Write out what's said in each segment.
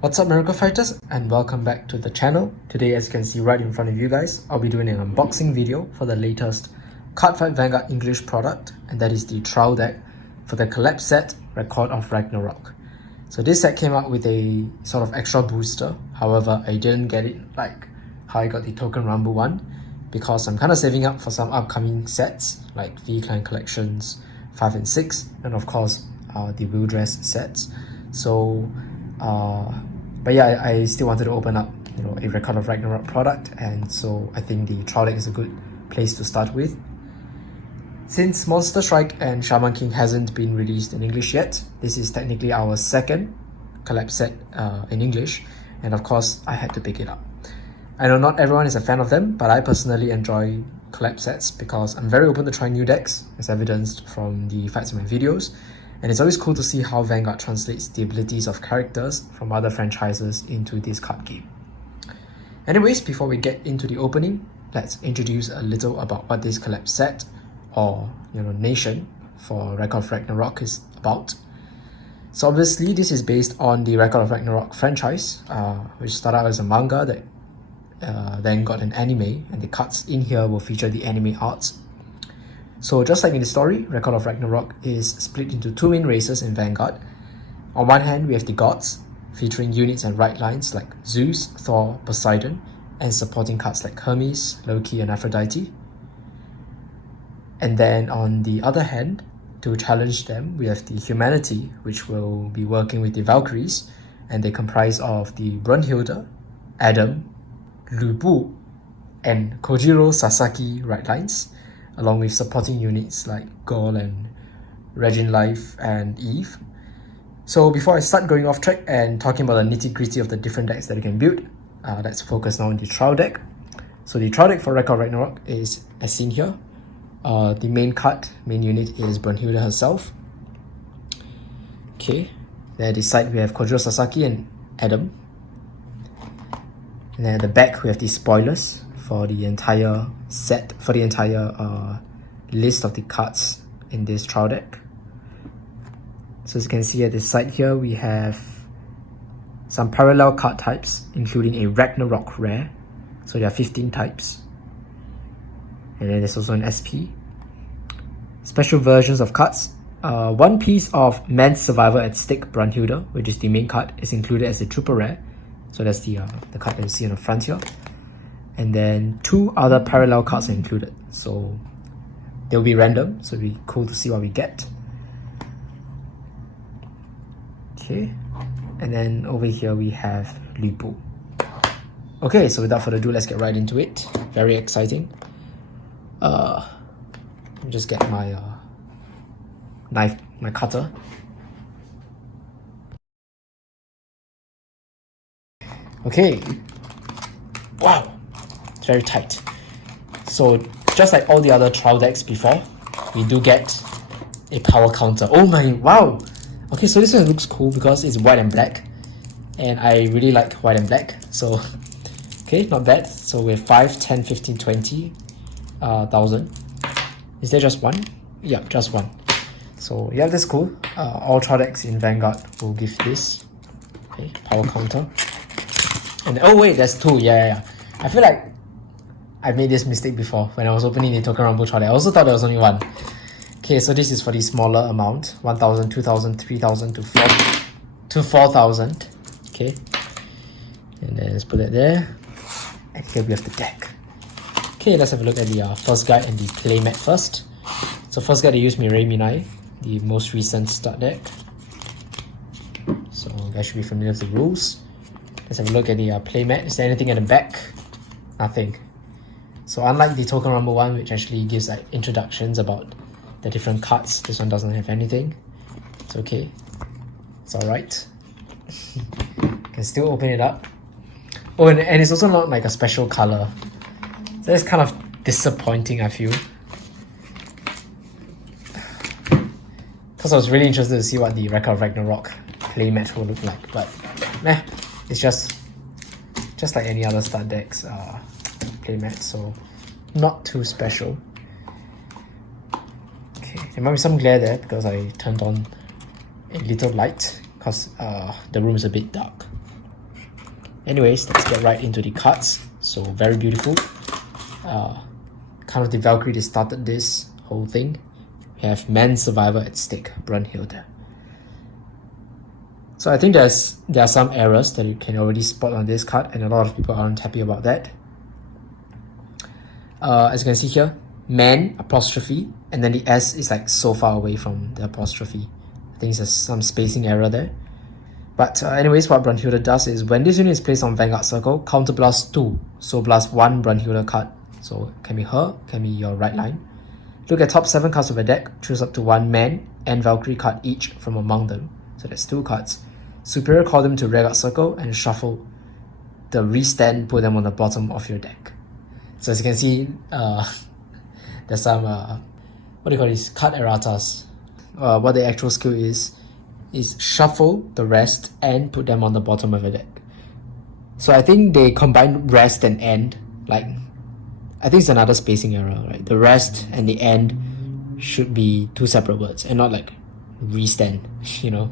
What's up, Miracle Fighters, and welcome back to the channel. Today, as you can see right in front of you guys, I'll be doing an unboxing video for the latest Cardfight Vanguard English product, and that is the trial deck for the Collab set Record of Ragnarok. So this set came out with a sort of extra booster. However, I didn't get it like how I got the Token Rumble one, because I'm kind of saving up for some upcoming sets like V-Clan Collections 5 and 6, and of course the Wheel Dress sets. So but yeah, I still wanted to open up, a Record of Ragnarok product, and so I think the trial deck is a good place to start with. Since Monster Strike and Shaman King hasn't been released in English yet, this is technically our second collab set in English, and of course I had to pick it up. I know not everyone is a fan of them, but I personally enjoy collab sets because I'm very open to trying new decks, as evidenced from the fights in my videos. And it's always cool to see how Vanguard translates the abilities of characters from other franchises into this card game. Anyways, before we get into the opening, let's introduce a little about what this collab set, or nation, for Record of Ragnarok is about. So obviously this is based on the Record of Ragnarok franchise, which started out as a manga that then got an anime, and the cards in here will feature the anime arts. So just like in the story, Record of Ragnarok is split into two main races in Vanguard. On one hand, we have the gods, featuring units and right lines like Zeus, Thor, Poseidon, and supporting cards like Hermes, Loki, and Aphrodite. And then on the other hand, to challenge them, we have the humanity, which will be working with the Valkyries, and they comprise of the Brunhilde, Adam, Lu Bu, and Kojiro Sasaki right lines, along with supporting units like Gaul and Regin Life and Eve. So before I start going off track and talking about the nitty-gritty of the different decks that you can build, let's focus now on the trial deck. So the trial deck for Record of Ragnarok is as seen here. The main unit is Brunhilde herself. Okay, then at the side we have Kojiro Sasaki and Adam. And then at the back we have the spoilers for the entire set, for the entire list of the cards in this trial deck. So as you can see at the side here, we have some parallel card types, including a Ragnarok rare. So there are 15 types. And then there's also an SP. Special versions of cards. One piece of Man's Survivor at Stake Brunhilde, which is the main card, is included as a triple rare. So that's the card that you see on the front here. And then two other parallel cards are included. So they'll be random, so it'll be cool to see what we get. Okay. And then over here we have Lu Bu. Okay, so without further ado, let's get right into it. Very exciting. Let me just get my knife, my cutter. Okay. Wow, it's very tight. So just like all the other trial decks before, we do get a power counter. Oh my, wow. Okay, so this one looks cool because it's white and black, and I really like white and black. So okay, not bad. So we have 5, 10, 15, 20 thousand. Is there just one? Yeah, just one. So yeah, that's cool. All trial decks in Vanguard will give this. Okay, power counter. And oh wait, there's two. Yeah. I feel like I made this mistake before when I was opening the Token Rumble trial. I also thought there was only one. Okay, so this is for the smaller amount, 1,000, 2,000, 3,000 to 4,000. Okay, and then let's put it there. And here we have the deck. Okay, let's have a look at the first guide and the playmat first. So first guide, they use Mirai Minai, the most recent start deck. So you guys should be familiar with the rules. Let's have a look at the playmat. Is there anything at the back? Nothing. So unlike the Token Rumble one, which actually gives like introductions about the different cards, this one doesn't have anything. It's okay. It's alright. Can still open it up. Oh, and it's also not like a special color. So that's kind of disappointing, I feel. Because I was really interested to see what the Record of Ragnarok playmat will look like, but meh. It's just like any other start decks playmat, so not too special. Okay, there might be some glare there because I turned on a little light because the room is a bit dark. anyways, let's get right into the cards. So very beautiful. Kind of the Valkyrie that started this whole thing. We have Man Survivor at stake, Brunhilde. So I think there are some errors that you can already spot on this card, and a lot of people aren't happy about that. As you can see here, man apostrophe, and then the S is like so far away from the apostrophe. I think there's some spacing error there. But anyways, what Brunhilde does is when this unit is placed on Vanguard Circle, counter blast 2, so blast 1 Brunhilde card. So it can be her, can be your right line. Look at top 7 cards of a deck, choose up to 1 man and Valkyrie card each from among them. So that's 2 cards. Superior call them to Vanguard Circle and shuffle the restand, put them on the bottom of your deck. So as you can see, there's some, what do you call these? Card erratas. What the actual skill is shuffle the rest and put them on the bottom of your deck. So I think they combine rest and end. Like, I think it's another spacing error, right? The rest and the end should be 2 separate words and not like restand, you know?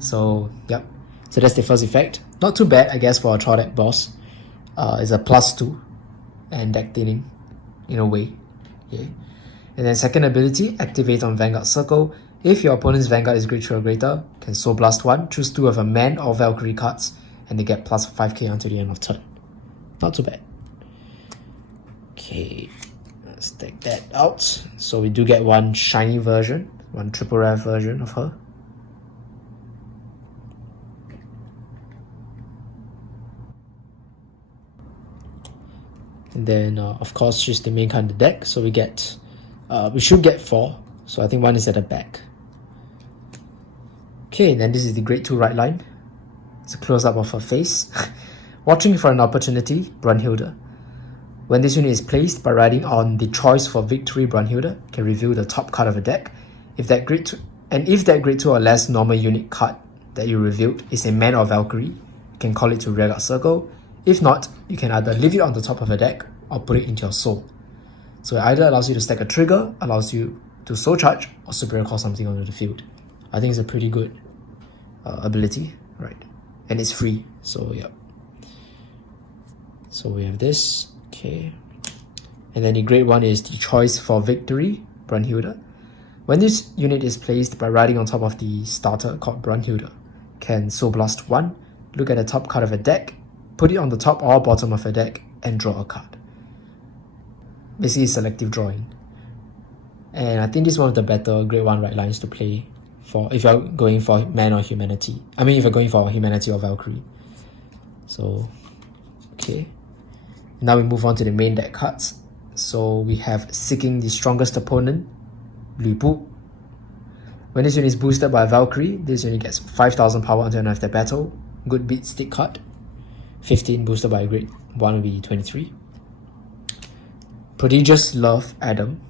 So, yep. So that's the first effect. Not too bad, I guess, for a Troll deck boss. It's a +2 and deck thinning, in a way. Okay. And then second ability, activate on Vanguard Circle. If your opponent's Vanguard is grade 3 or greater, can Soul Blast 1, choose 2 of a Man or Valkyrie cards, and they get plus 5k until the end of turn. Not too bad. Okay, let's take that out. So we do get one shiny version, one triple rare version of her. And then of course she's the main card in the deck, so we should get 4. So I think 1 is at the back. Okay, then this is the grade 2 right line. It's a close-up of her face. Watching for an opportunity, Brunhilde. When this unit is placed, by riding on the choice for victory, Brunhilde can reveal the top card of a deck. If that grade 2 or less normal unit card that you revealed is a Man or Valkyrie, you can call it to Vanguard Circle. If not, you can either leave it on the top of a deck or put it into your soul. So it either allows you to stack a trigger, allows you to soul charge, or superior call something onto the field. I think it's a pretty good ability, right? And it's free, so yeah. So we have this, okay. And then the grade 1 is the choice for victory, Brunhilde. When this unit is placed by riding on top of the starter called Brunhilde, can Soul Blast 1, look at the top card of a deck, put it on the top or bottom of a deck, and draw a card. Basically selective drawing. And I think this is one of the better grade 1 right lines to play for if you're going for Man or Humanity. I mean, if you're going for Humanity or Valkyrie. So, okay. Now we move on to the main deck cards. So we have Seeking the Strongest Opponent, Lu Bu. When this unit is boosted by Valkyrie, this unit gets 5000 power until the end of the battle. Good beat stick card. 15 boosted by grade 1 will be 23. Prodigious Love, Adam.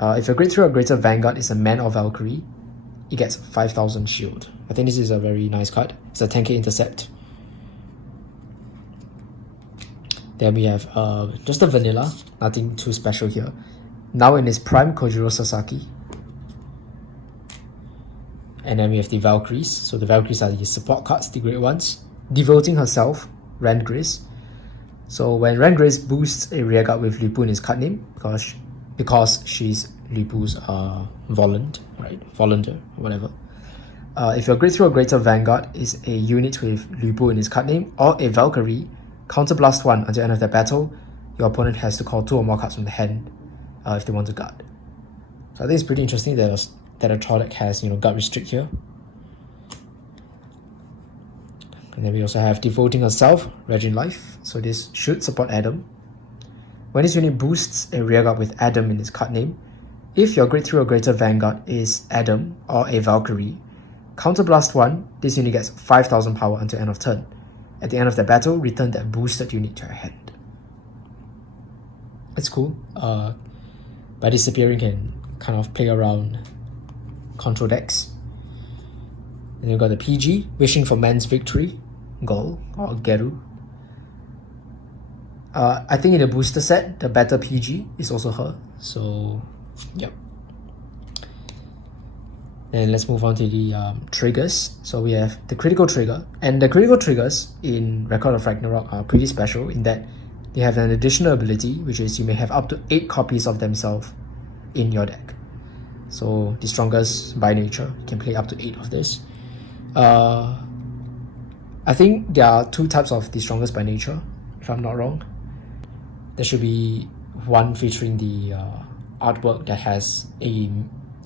If a grade 3 or greater Vanguard is a Man or Valkyrie, it gets 5000 shield. I think this is a very nice card. It's a 10k intercept. Then we have just a vanilla, nothing too special here. Now in his prime, Kojiro Sasaki. And then we have the Valkyries. So the Valkyries are the support cards, the grade 1s. Devoting Herself, Rangris. So when Rangris boosts a rearguard with Lu Bu in his card name, because she's Lu Bu's Volant, right? Volunteer, whatever. If your grade 3 or greater Vanguard is a unit with Lu Bu in his card name, or a Valkyrie, counterblast 1 until the end of the battle, your opponent has to call 2 or more cards from the hand if they want to guard. So I think it's pretty interesting that a Troll deck has, guard restrict here. And then we also have Devoting Herself, Regin Life. So this should support Adam. When this unit boosts a rearguard with Adam in its card name, if your grade 3 or greater Vanguard is Adam or a Valkyrie, counterblast 1, this unit gets 5000 power until end of turn. At the end of the battle, return that boosted unit to your hand. It's cool. By disappearing, can kind of play around control decks. And you've got the PG, Wishing for Man's Victory, Gol, or Geru. I think in the booster set, the better PG is also her. So, yep. Then let's move on to the triggers. So we have the critical trigger, and the critical triggers in Record of Ragnarok are pretty special in that they have an additional ability, which is you may have up to 8 copies of themselves in your deck. So the strongest by nature, you can play up to 8 of this. I think there are 2 types of the strongest by nature, if I'm not wrong. There should be one featuring the artwork that has a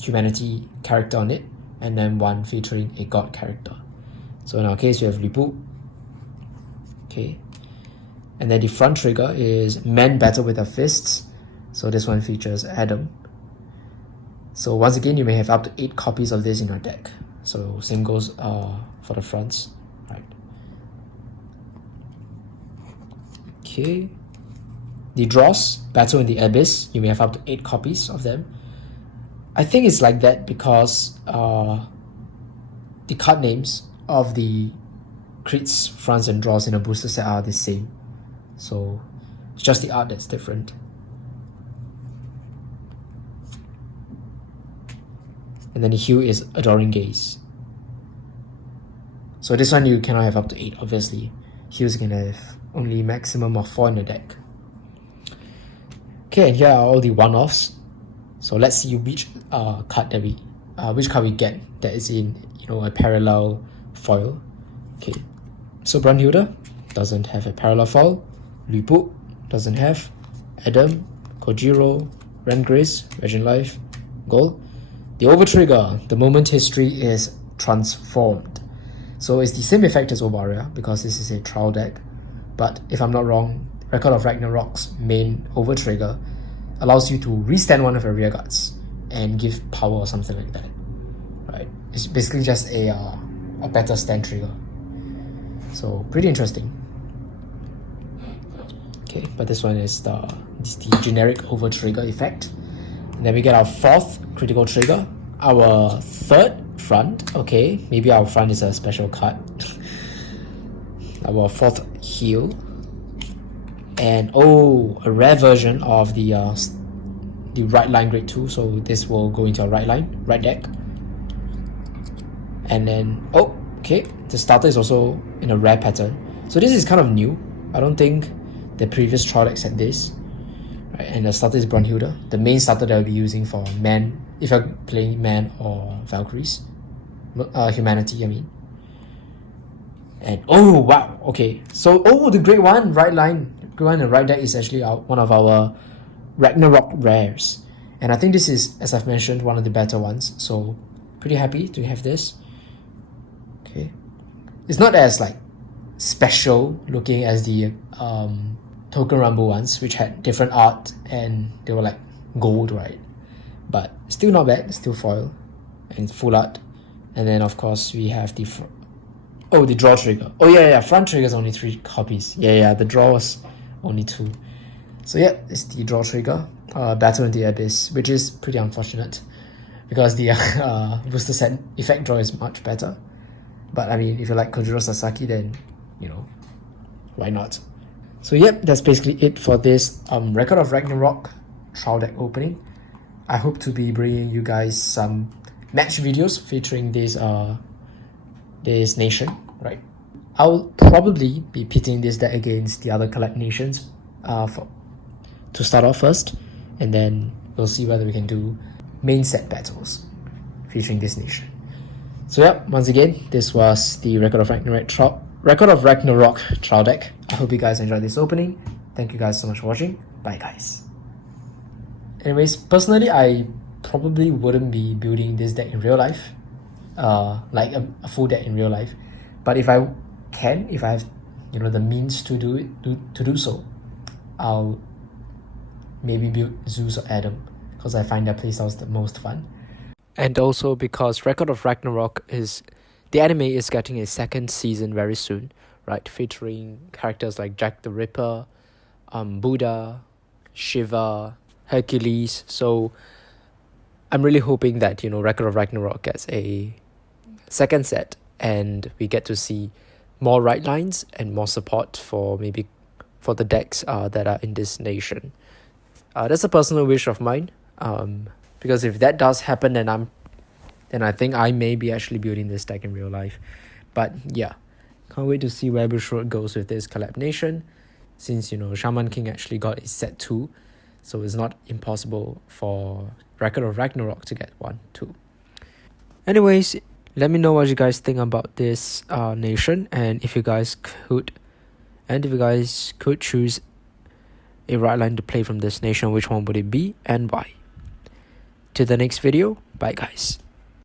humanity character on it, and then one featuring a god character. So in our case, we have Lipu. Okay. And then the front trigger is Men Battle with Their Fists. So this one features Adam. So once again, you may have up to 8 copies of this in your deck. So same goes for the fronts, right? Okay. The draws, Battle in the Abyss, you may have up to 8 copies of them. I think it's like that because the card names of the crits, fronts, and draws in a booster set are the same. So it's just the art that's different. And then the hue is Adoring Gaze. So this one you cannot have up to 8, obviously. Hues can have only maximum of 4 in the deck. Okay, and here are all the one-offs. So let's see which card we get that is in a parallel foil. Okay, so Brunhilde doesn't have a parallel foil. Lipu doesn't have. Adam, Kojiro, Rengris, Regin Life, Gold. The Overtrigger, the moment history is transformed. So it's the same effect as Obaria because this is a trial deck. But if I'm not wrong, Record of Ragnarok's main Overtrigger allows you to restand one of your rear guards and give power or something like that. Right? It's basically just a better stand trigger. So pretty interesting. Okay, but this one is the generic Overtrigger effect. And then we get our 4th critical trigger, our 3rd front. Okay, maybe our front is a special card. Our 4th heal, and a rare version of the right line grade 2. So this will go into our right deck. And then okay, the starter is also in a rare pattern. So this is kind of new. I don't think the previous trial decks had this. Right, and the starter is Brunhilde, the main starter that I'll be using for man, if you're playing man or Valkyries. Humanity, I mean. And wow, okay. So the Great One, right line, Great One and right deck is actually one of our Ragnarok rares. And I think this is, as I've mentioned, one of the better ones. So pretty happy to have this. Okay. It's not as like special looking as the Token Rumble ones, which had different art and they were like gold, right? But still not bad, still foil and full art. And then of course we have the draw trigger. Front trigger is only 3 copies. The draw was only 2. So yeah, it's the draw trigger, Battle in the Abyss, which is pretty unfortunate because the booster set effect draw is much better. But I mean, if you like Kojiro Sasaki, then why not? So yep, that's basically it for this Record of Ragnarok trial deck opening. I hope to be bringing you guys some match videos featuring this nation, right? I'll probably be pitting this deck against the other Collab nations to start off first, and then we'll see whether we can do main set battles featuring this nation. So yeah, once again, this was the Record of Ragnarok trial deck. I hope you guys enjoyed this opening. Thank you guys so much for watching. Bye guys. Anyways, personally, I probably wouldn't be building this deck in real life, like a full deck in real life. But if I have the means to do so, I'll maybe build Zeus or Adam because I find their playstyles the most fun. And also because Record of Ragnarok the anime is getting a 2nd season very soon, right? Featuring characters like Jack the Ripper, Buddha, Shiva, Hercules. So I'm really hoping that Record of Ragnarok gets a 2nd set and we get to see more right lines and more support for the decks that are in this nation. That's a personal wish of mine, because if that does happen, then I'm then I think I may be actually building this deck in real life. But yeah, can't wait to see where Bushrod goes with this Collab Nation, since, you know, Shaman King actually got a set 2, so it's not impossible for Record of Ragnarok to get 1 too. Anyways, let me know what you guys think about this nation, and if you guys could choose a right line to play from this nation, which one would it be and why? To the next video, bye guys.